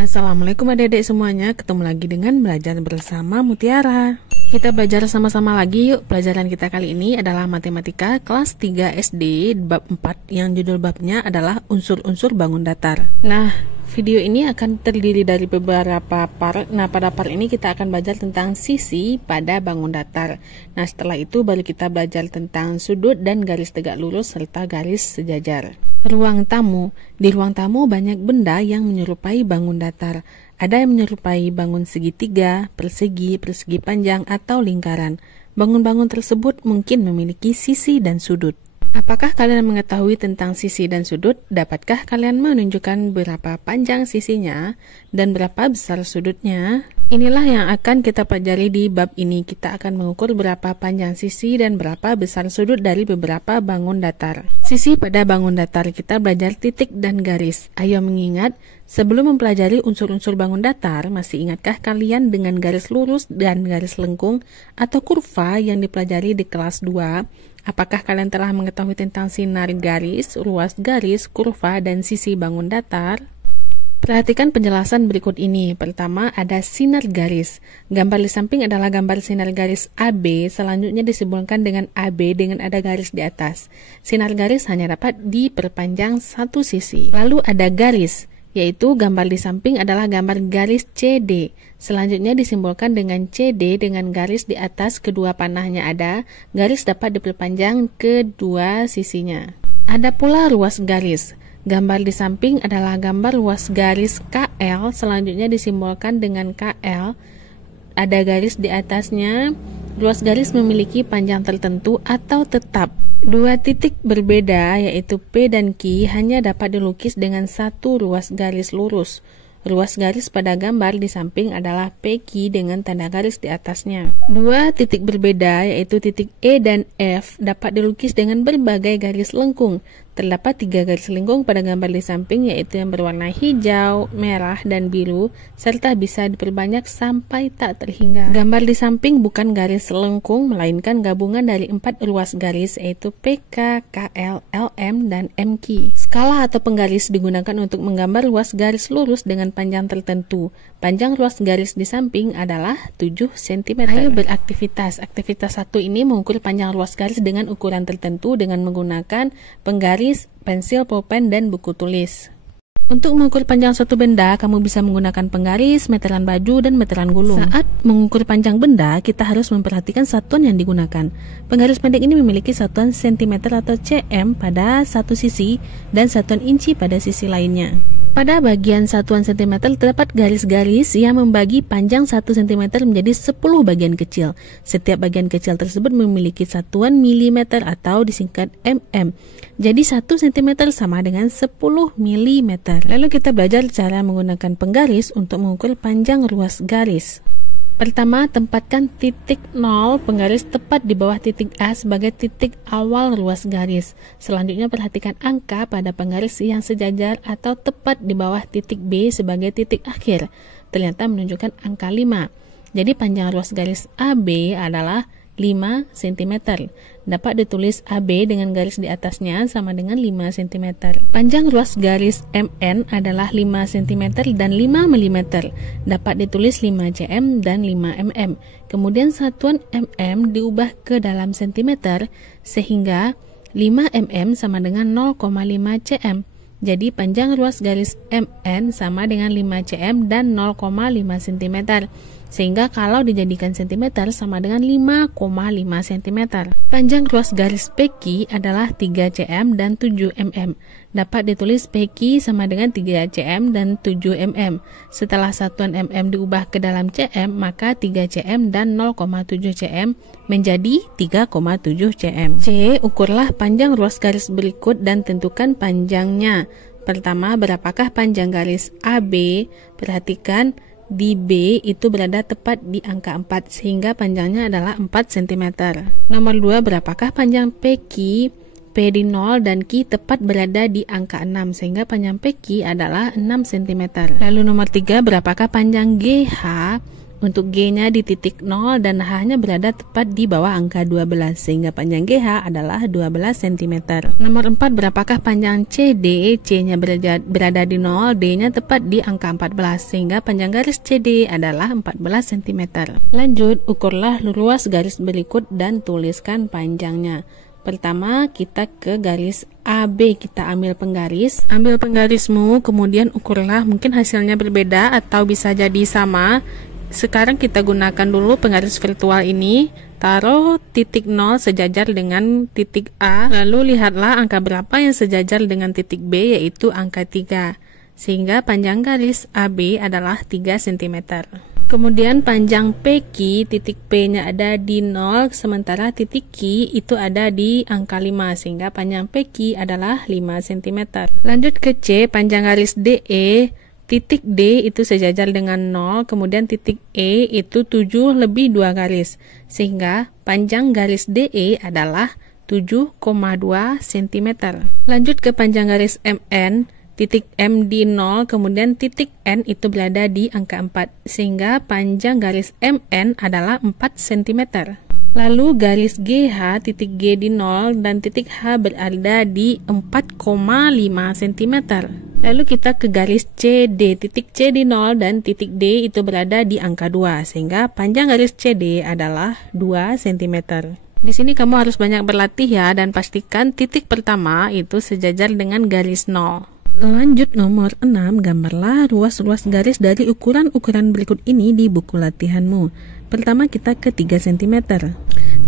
Assalamualaikum adik-adik semuanya, ketemu lagi dengan belajar bersama Mutiara. Kita belajar sama-sama lagi yuk. Pelajaran kita kali ini adalah matematika kelas 3 SD bab 4 yang judul babnya adalah unsur-unsur bangun datar. Nah, video ini akan terdiri dari beberapa part. Nah, pada part ini kita akan belajar tentang sisi pada bangun datar. Nah, setelah itu baru kita belajar tentang sudut dan garis tegak lurus serta garis sejajar. Ruang tamu. Di ruang tamu banyak benda yang menyerupai bangun datar. Ada yang menyerupai bangun segitiga, persegi, persegi panjang, atau lingkaran. Bangun-bangun tersebut mungkin memiliki sisi dan sudut. Apakah kalian mengetahui tentang sisi dan sudut? Dapatkah kalian menunjukkan berapa panjang sisinya dan berapa besar sudutnya? Inilah yang akan kita pelajari di bab ini. Kita akan mengukur berapa panjang sisi dan berapa besar sudut dari beberapa bangun datar. Sisi pada bangun datar, kita belajar titik dan garis. Ayo mengingat, sebelum mempelajari unsur-unsur bangun datar, masih ingatkah kalian dengan garis lurus dan garis lengkung atau kurva yang dipelajari di kelas 2? Apakah kalian telah mengetahui tentang sinar garis, ruas garis, kurva, dan sisi bangun datar? Perhatikan penjelasan berikut ini. Pertama, ada sinar garis. Gambar di samping adalah gambar sinar garis AB, selanjutnya disimbolkan dengan AB dengan ada garis di atas. Sinar garis hanya dapat diperpanjang satu sisi. Lalu ada garis, yaitu gambar di samping adalah gambar garis CD. Selanjutnya disimbolkan dengan CD dengan garis di atas, kedua panahnya ada, garis dapat diperpanjang kedua sisinya. Ada pula ruas garis. Gambar di samping adalah gambar ruas garis KL, selanjutnya disimbolkan dengan KL. Ada garis di atasnya. Ruas garis memiliki panjang tertentu atau tetap. Dua titik berbeda yaitu P dan Q hanya dapat dilukis dengan satu ruas garis lurus. Ruas garis pada gambar di samping adalah PQ dengan tanda garis di atasnya. Dua titik berbeda yaitu titik E dan F dapat dilukis dengan berbagai garis lengkung. Terdapat 3 garis lengkung pada gambar di samping yaitu yang berwarna hijau, merah, dan biru, serta bisa diperbanyak sampai tak terhingga. Gambar di samping bukan garis lengkung, melainkan gabungan dari 4 ruas garis yaitu PK, KL, LM, dan MQ. Skala atau penggaris digunakan untuk menggambar ruas garis lurus dengan panjang tertentu. Panjang ruas garis di samping adalah 7 cm. Ayo beraktivitas. Aktivitas 1 ini mengukur panjang ruas garis dengan ukuran tertentu dengan menggunakan penggaris, pensil, pulpen, dan buku tulis. Untuk mengukur panjang suatu benda, kamu bisa menggunakan penggaris, meteran baju, dan meteran gulung. Saat mengukur panjang benda, kita harus memperhatikan satuan yang digunakan. Penggaris pendek ini memiliki satuan cm atau cm pada satu sisi dan satuan inci pada sisi lainnya. Pada bagian satuan cm terdapat garis-garis yang membagi panjang 1 cm menjadi 10 bagian kecil. Setiap bagian kecil tersebut memiliki satuan milimeter atau disingkat mm. Jadi 1 cm sama dengan 10 mm. Lalu kita belajar cara menggunakan penggaris untuk mengukur panjang ruas garis. Pertama, tempatkan titik 0 penggaris tepat di bawah titik A sebagai titik awal ruas garis. Selanjutnya perhatikan angka pada penggaris yang sejajar atau tepat di bawah titik B sebagai titik akhir. Ternyata menunjukkan angka 5. Jadi panjang ruas garis AB adalah 5 cm. Dapat ditulis AB dengan garis di atasnya sama dengan 5 cm. Panjang ruas garis MN adalah 5 cm dan 5 mm. Dapat ditulis 5 cm dan 5 mm. Kemudian satuan mm diubah ke dalam cm sehingga 5 mm sama dengan 0,5 cm. Jadi panjang ruas garis MN sama dengan 5 cm dan 0,5 cm. Sehingga kalau dijadikan cm sama dengan 5,5 cm. Panjang ruas garis PQ adalah 3 cm dan 7 mm. Dapat ditulis PQ sama dengan 3 cm dan 7 mm. Setelah satuan mm diubah ke dalam cm, maka 3 cm dan 0,7 cm menjadi 3,7 cm. C. Ukurlah panjang ruas garis berikut dan tentukan panjangnya. Pertama, berapakah panjang garis AB? Perhatikan di B itu berada tepat di angka 4 sehingga panjangnya adalah 4 cm. Nomor 2, berapakah panjang PQ? P di 0 dan Q tepat berada di angka 6 sehingga panjang PQ adalah 6 cm. Lalu nomor 3, berapakah panjang GH? Untuk G-nya di titik 0 dan H-nya berada tepat di bawah angka 12, sehingga panjang GH adalah 12 cm. Nomor 4, berapakah panjang CD? C-nya berada di 0, D-nya tepat di angka 14, sehingga panjang garis CD adalah 14 cm. Lanjut, ukurlah ruas garis berikut dan tuliskan panjangnya. Pertama, kita ke garis AB, kita ambil penggaris. Ambil penggarismu, kemudian ukurlah, mungkin hasilnya berbeda atau bisa jadi sama. Sekarang kita gunakan dulu penggaris virtual ini, taruh titik 0 sejajar dengan titik A, lalu lihatlah angka berapa yang sejajar dengan titik B, yaitu angka 3, sehingga panjang garis AB adalah 3 cm. Kemudian panjang PQ, titik P-nya ada di 0, sementara titik Q itu ada di angka 5, sehingga panjang PQ adalah 5 cm. Lanjut ke C, panjang garis DE, titik D itu sejajar dengan 0, kemudian titik E itu 7 lebih 2 garis, sehingga panjang garis DE adalah 7,2 cm. Lanjut ke panjang garis MN, titik M di 0, kemudian titik N itu berada di angka 4, sehingga panjang garis MN adalah 4 cm. Lalu garis GH, titik G di 0 dan titik H berada di 4,5 cm. Lalu kita ke garis CD, titik C di 0 dan titik D itu berada di angka 2, sehingga panjang garis CD adalah 2 cm. Di sini kamu harus banyak berlatih ya, dan pastikan titik pertama itu sejajar dengan garis 0. Lanjut nomor 6, gambarlah ruas-ruas garis dari ukuran-ukuran berikut ini di buku latihanmu. Pertama kita ke 3 cm.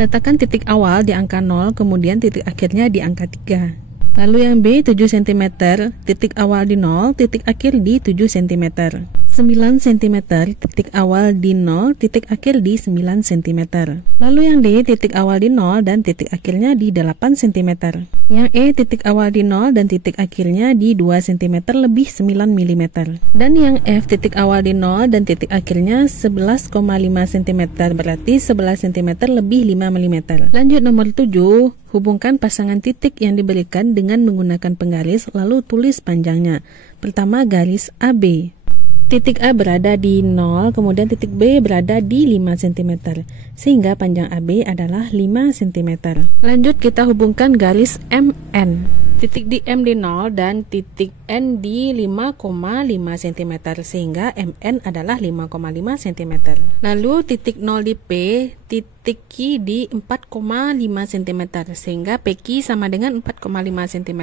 Letakkan titik awal di angka 0, kemudian titik akhirnya di angka 3. Lalu yang B 7 cm, titik awal di 0, titik akhir di 7 cm. 9 cm, titik awal di 0, titik akhir di 9 cm. Lalu yang D, titik awal di 0 dan titik akhirnya di 8 cm. Yang E, titik awal di 0 dan titik akhirnya di 2 cm lebih 9 mm. Dan yang F, titik awal di 0 dan titik akhirnya 11,5 cm, berarti 11 cm lebih 5 mm. Lanjut nomor 7, hubungkan pasangan titik yang diberikan dengan menggunakan penggaris, lalu tulis panjangnya. Pertama, garis AB. Titik A berada di 0, kemudian titik B berada di 5 cm, sehingga panjang AB adalah 5 cm. Lanjut kita hubungkan garis MN. Titik di M di 0 dan titik N di 5,5 cm, sehingga MN adalah 5,5 cm. Lalu titik 0 di P, titik Q di 4,5 cm, sehingga PQ sama dengan 4,5 cm.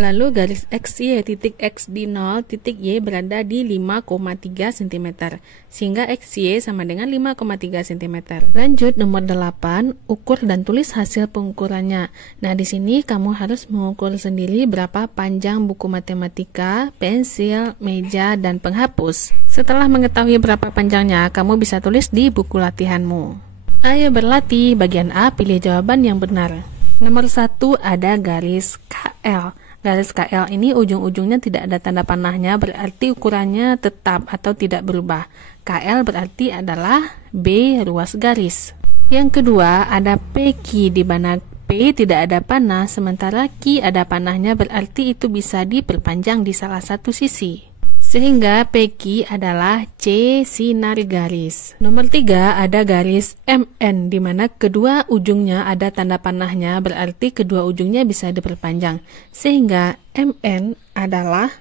Lalu garis XY, titik X di 0, titik Y berada di 5,3 cm, sehingga XY sama dengan 5,3 cm. Lanjut nomor 8, ukur dan tulis hasil pengukurannya. Nah, di sini kamu harus mengukur sendiri berapa panjang buku matematika, pensil, meja, dan penghapus. Setelah mengetahui berapa panjangnya, kamu bisa tulis di buku latihanmu. Ayo berlatih. Bagian A, pilih jawaban yang benar. Nomor 1 ada garis KL. Garis KL ini ujung-ujungnya tidak ada tanda panahnya, berarti ukurannya tetap atau tidak berubah. KL berarti adalah B ruas garis. Yang kedua ada PQ, di mana P tidak ada panah, sementara Q ada panahnya, berarti itu bisa diperpanjang di salah satu sisi. Sehingga PQ adalah C sinar garis. Nomor 3 ada garis MN, di mana kedua ujungnya ada tanda panahnya, berarti kedua ujungnya bisa diperpanjang. Sehingga MN adalah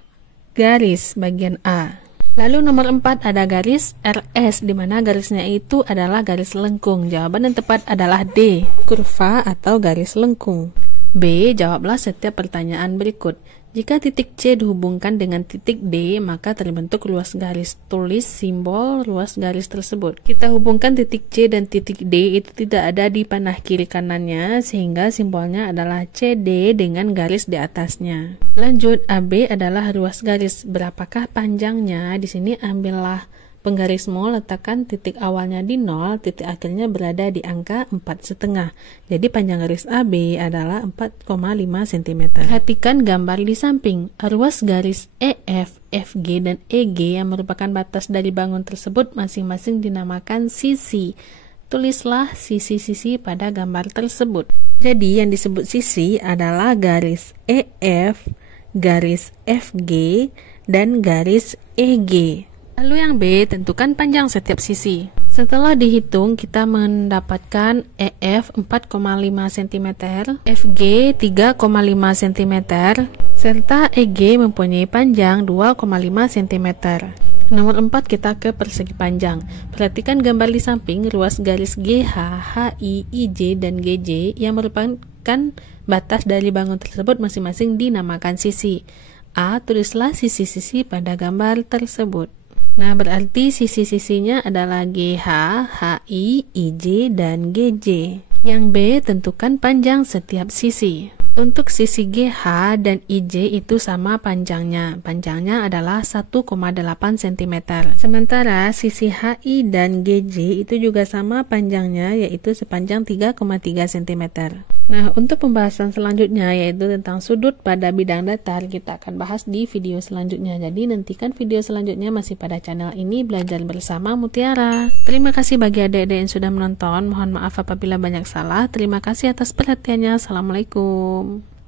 garis bagian A. Lalu nomor 4 ada garis RS, di mana garisnya itu adalah garis lengkung. Jawaban yang tepat adalah D, kurva atau garis lengkung. B, jawablah setiap pertanyaan berikut. Jika titik C dihubungkan dengan titik D, maka terbentuk ruas garis. Tulis simbol ruas garis tersebut. Kita hubungkan titik C dan titik D itu tidak ada di panah kiri kanannya, sehingga simbolnya adalah CD dengan garis di atasnya. Lanjut, AB adalah ruas garis. Berapakah panjangnya? Di sini ambillah penggarismu, letakkan titik awalnya di 0, titik akhirnya berada di angka 4,5. Jadi panjang garis AB adalah 4,5 cm. Perhatikan gambar di samping. Ruas garis EF, FG, dan EG yang merupakan batas dari bangun tersebut masing-masing dinamakan sisi. Tulislah sisi-sisi pada gambar tersebut. Jadi yang disebut sisi adalah garis EF, garis FG, dan garis EG. Lalu yang B, tentukan panjang setiap sisi. Setelah dihitung, kita mendapatkan EF 4,5 cm, FG 3,5 cm, serta EG mempunyai panjang 2,5 cm. Nomor 4, kita ke persegi panjang. Perhatikan gambar di samping ruas garis GH, HI, IJ, dan GJ yang merupakan batas dari bangun tersebut masing-masing dinamakan sisi. A, tulislah sisi-sisi pada gambar tersebut. Nah, berarti sisi-sisinya adalah GH, HI, IJ, dan GJ. Yang B, tentukan panjang setiap sisi. Untuk sisi GH dan IJ itu sama panjangnya. Panjangnya adalah 1,8 cm. Sementara sisi HI dan GJ itu juga sama panjangnya, yaitu sepanjang 3,3 cm. Nah, untuk pembahasan selanjutnya yaitu tentang sudut pada bidang datar, kita akan bahas di video selanjutnya. Jadi nantikan video selanjutnya masih pada channel ini, Belajar Bersama Mutiara. Terima kasih bagi adik-adik yang sudah menonton. Mohon maaf apabila banyak salah. Terima kasih atas perhatiannya. Assalamualaikum.